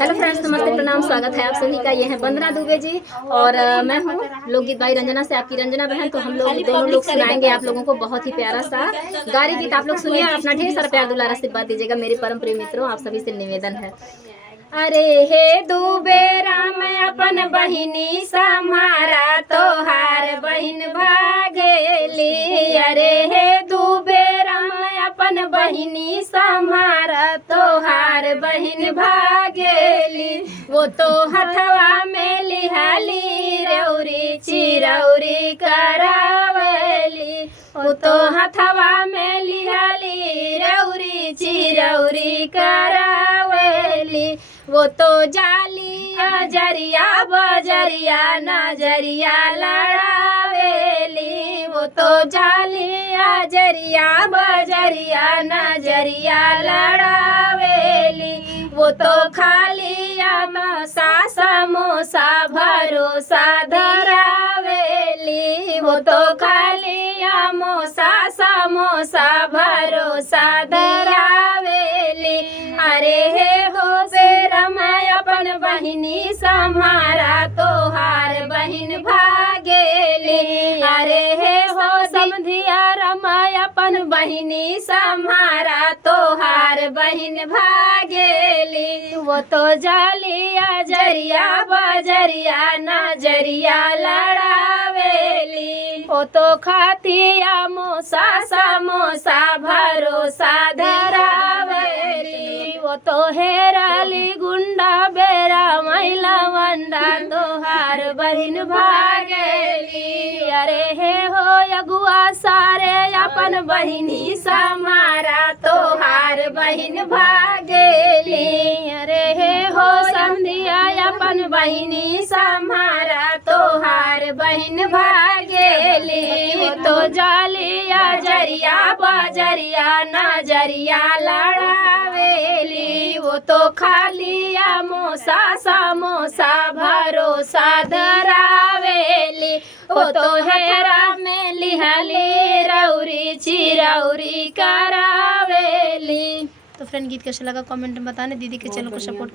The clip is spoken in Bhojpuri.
हेलो फ्रेंड्स, नमस्ते, प्रणाम, स्वागत है आप सभी का। ये है वंदना दुबे जी और मैं हूँ लोकगीत भाई रंजना से आपकी रंजना बहन। तो हम लोग दोनों लोग सुनाएंगे आप लोगों को बहुत ही प्यारा सा गारी गीत। आप लोग सुनिए और अपना ढेर सारा प्यार दुलार आशीर्वाद दीजिएगा। मेरे परम प्रिय मित्रों, आप सभी से निवेदन है। अरे हे दुबे राम अपन बहिनी समारा तोहार बहिन भागेली। अरे हे दुबे राम अपन बहिनी समारा तोहार बहिन भागेली। वो तो हथवा में लिहाली रौरी चिरौरी करावेली। वो तो हथवा में लिहाली रौरी चिरौरी करावेली। वो तो जालिया जरिया बजरिया नजरिया लड़ावेली। वो तो जालिया जरिया बजरिया नजरिया लड़ावेली। वो तो खालिया मसा समोसा भरोसा धरावेली। वो तो खालिया मोसा समोसा भरोसा धरावेली। अरे हे हो अपन बहिनी समारा तोहार बहिन भागेली। अरे हे हो समधिया रमाय अपन बहिनी समारा तोहार बहिन भागेली। वो तो जालिया जरिया बजरिया नजरिया लड़ावेली। वो तो खातिया मोसा समोसा भरोसा धरावेली। वो तो हेराली गुंडा बेरा महिला वंडा तोहार बहिन भागेली। अरे हे हो अगुआ सारे अपन बहिनी समारा तोहार बहिन भागेली। अरे हे हो संधिया अपन बहिनी समारा तोहार बहिन भागेली। तो जालिया जरिया बजरिया नजरिया लड़ावेली। वो तो खालिया मोसा समोसा भरोसा धरावेली। वो तो हेरा में लिहाली रौरी चिरौरी करावेली। तो फ्रेंड, गीत कैसा लगा कमेंट में बताने। दीदी के चैनल को सपोर्ट